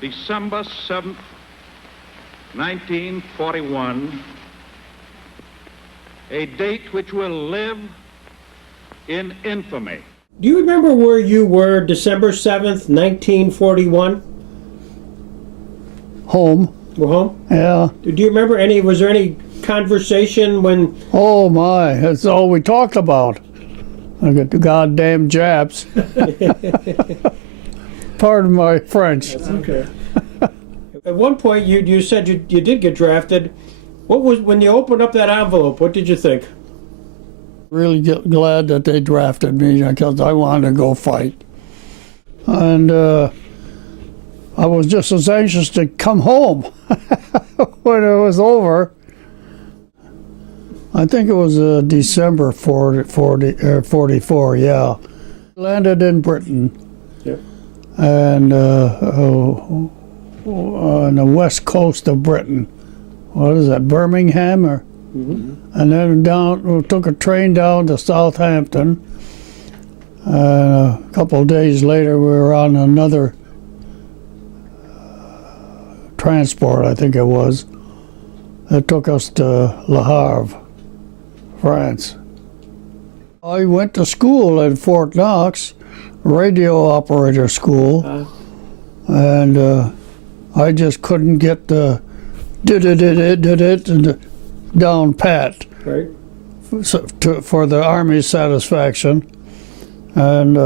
December 7th, 1941, a date which will live in infamy. Do you remember where you were December 7th, 1941? Home. We're home? Yeah. Do you remember was there any conversation when... Oh my, that's all we talked about. I got the goddamn Japs. Pardon my French. That's okay. At one point you said you did get drafted. What was, when you opened up that envelope, what did you think? Really glad that they drafted me because I wanted to go fight. And I was just as anxious to come home when it was over. I think it was December 44, yeah. Landed in Britain. Yep. And on the west coast of Britain. What is that, Birmingham? Or? Mm-hmm. And then we took a train down to Southampton. A couple of days later, we were on another transport, I think it was. It took us to Le Havre, France. I went to school at Fort Knox, radio operator school, and I just couldn't get the did it down pat, right? For the Army's satisfaction, and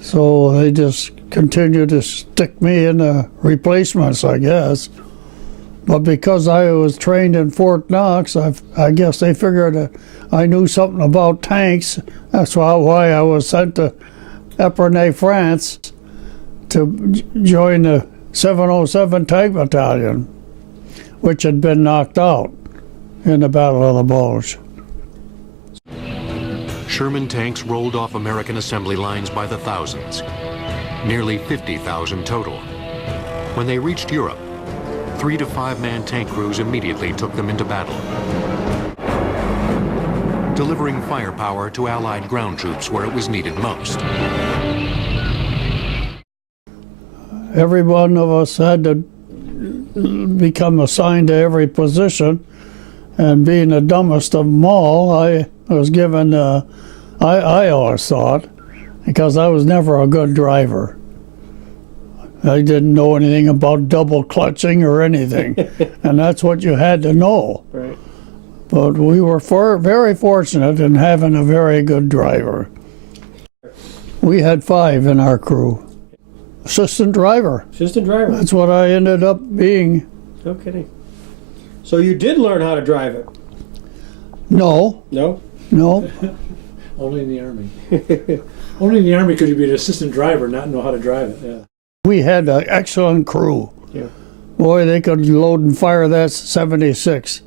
so they just continued to stick me in the replacements, I guess. But because I was trained in Fort Knox, I guess they figured that I knew something about tanks. That's why I was sent to Epernay, France, to join the 707 Tank Battalion, which had been knocked out in the Battle of the Bulge. Sherman tanks rolled off American assembly lines by the thousands, nearly 50,000 total. When they reached Europe, 3 to 5 man tank crews immediately took them into battle, delivering firepower to Allied ground troops where it was needed most. Every one of us had to become assigned to every position, and being the dumbest of them all, I was given, I always thought, because I was never a good driver. I didn't know anything about double clutching or anything, and that's what you had to know. Right. But we were very fortunate in having a very good driver. We had 5 in our crew. Assistant driver. Assistant driver. That's what I ended up being. No kidding. So you did learn how to drive it? No. No? No. Only in the Army. Only in the Army could you be an assistant driver, not know how to drive it. Yeah. We had an excellent crew. Yeah. Boy, they could load and fire that 76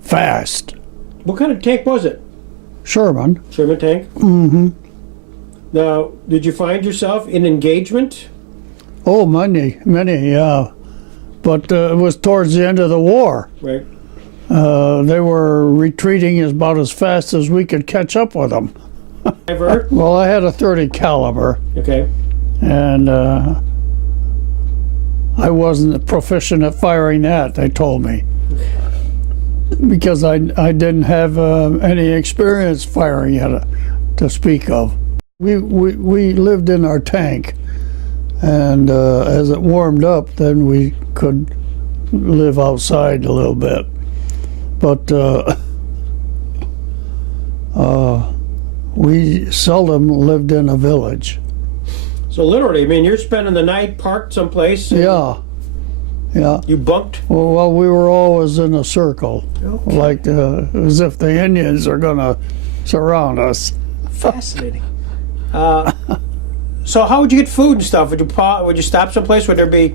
fast. What kind of tank was it? Sherman. Sherman tank? Mm-hmm. Now, did you find yourself in engagement? Oh, many, yeah. But it was towards the end of the war. Right. They were retreating about as fast as we could catch up with them. Ever? Well, I had a .30 caliber. Okay. And I wasn't proficient at firing that, they told me. Because I didn't have any experience firing it to speak of. We lived in our tank, and as it warmed up, then we could live outside a little bit. But we seldom lived in a village. So literally, I mean, you're spending the night parked someplace? Yeah. You bunked? Well, we were always in a circle, okay. Like as if the Indians are going to surround us. Fascinating. So how would you get food and stuff? Would you stop someplace? Would there be...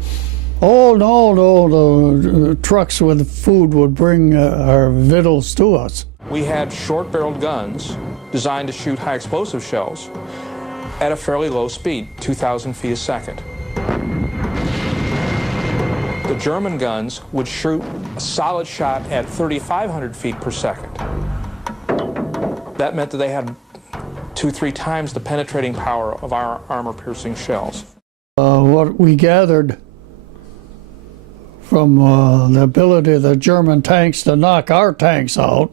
Oh, no, the trucks with food would bring our victuals to us. We had short-barreled guns designed to shoot high explosive shells at a fairly low speed, 2,000 feet a second. The German guns would shoot a solid shot at 3,500 feet per second. That meant that they had 2-3 times the penetrating power of our armor-piercing shells. What we gathered from the ability of the German tanks to knock our tanks out,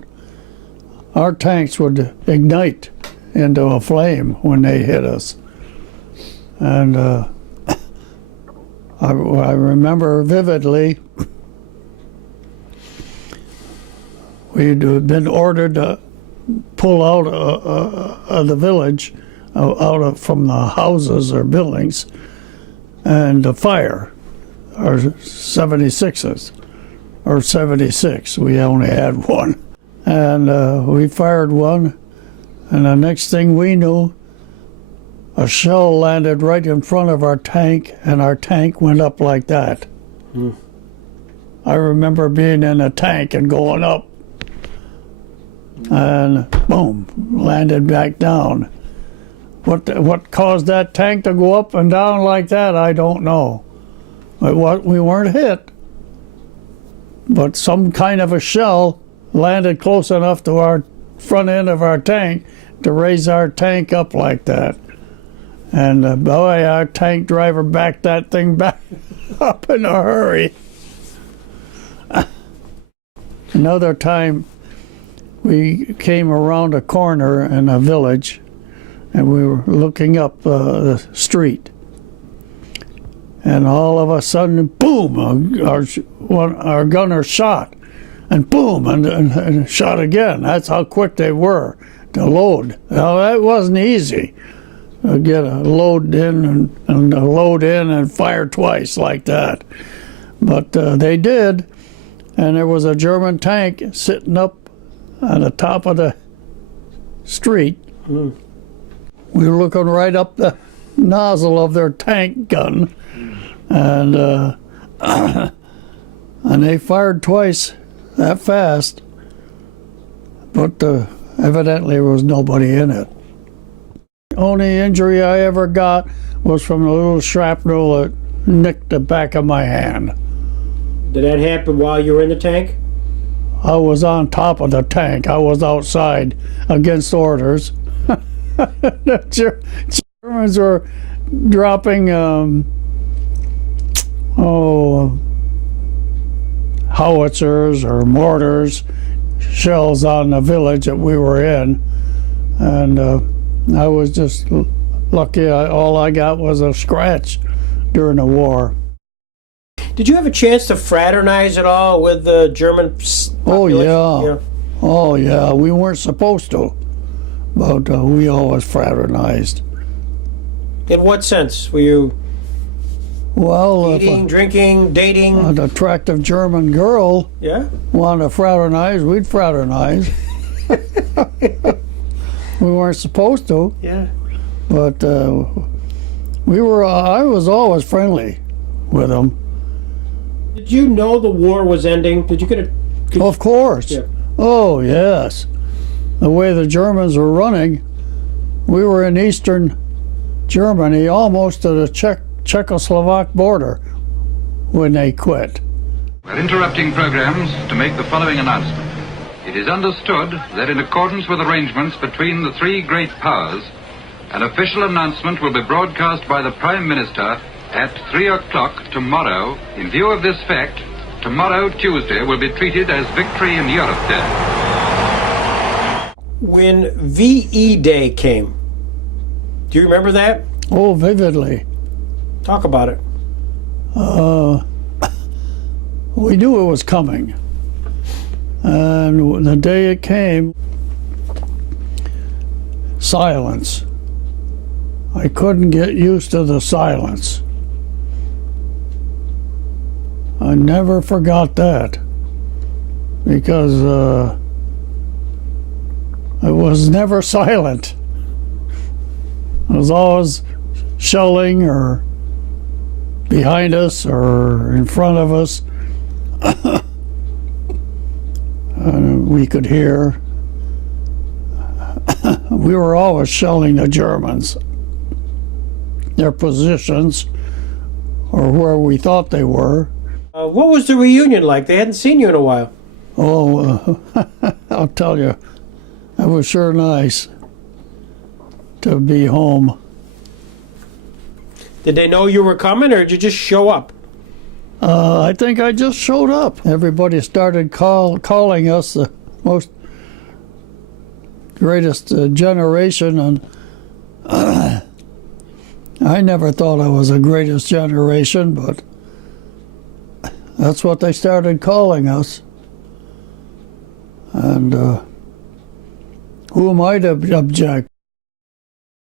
our tanks would ignite into a flame when they hit us. And I remember vividly, we'd been ordered to pull out of the village, from the houses or buildings, and to fire our 76s, or 76. We only had one. And we fired one, and the next thing we knew, a shell landed right in front of our tank, and our tank went up like that. I remember being in a tank and going up, and boom, landed back down. What caused that tank to go up and down like that, I don't know. But we weren't hit, but some kind of a shell landed close enough to our front end of our tank to raise our tank up like that. And boy, our tank driver backed that thing back up in a hurry. Another time, we came around a corner in a village, and we were looking up the street. And all of a sudden, boom, our gunner shot. And boom, and shot again. That's how quick they were to load. Now, that wasn't easy. Get a load in and a load in and fire twice like that. But they did, and there was a German tank sitting up on the top of the street. We were looking right up the nozzle of their tank gun, and and they fired twice that fast, but evidently there was nobody in it. The only injury I ever got was from a little shrapnel that nicked the back of my hand. Did that happen while you were in the tank? I was on top of the tank. I was outside against orders. The Germans were dropping howitzers or mortars, shells on the village that we were in, and I was just lucky. All I got was a scratch during the war. Did you have a chance to fraternize at all with the German population? Oh yeah. Oh yeah. We weren't supposed to, but we always fraternized. In what sense? Were you eating, drinking, dating? An attractive German girl wanted to fraternize, we'd fraternize. We weren't supposed to. Yeah. But I was always friendly with them. Did you know the war was ending? Did you get a... Of course. Yeah. Oh, yes. The way the Germans were running, we were in eastern Germany, almost to the Czechoslovak border when they quit. We're interrupting programs to make the following announcement. It is understood that in accordance with arrangements between the three great powers, an official announcement will be broadcast by the Prime Minister at 3 o'clock tomorrow. In view of this fact, tomorrow, Tuesday, will be treated as Victory in Europe Day. When VE Day came, do you remember that? Oh, vividly. Talk about it. We knew it was coming. And the day it came, silence. I couldn't get used to the silence. I never forgot that, because it was never silent. It was always shelling or behind us or in front of us. We could hear. We were always shelling the Germans, their positions, or where we thought they were. What was the reunion like? They hadn't seen you in a while. Oh, I'll tell you, it was sure nice to be home. Did they know you were coming, or did you just show up? I think I just showed up. Everybody started calling us the most greatest generation, and I never thought I was the greatest generation, but that's what they started calling us. And who am I to object?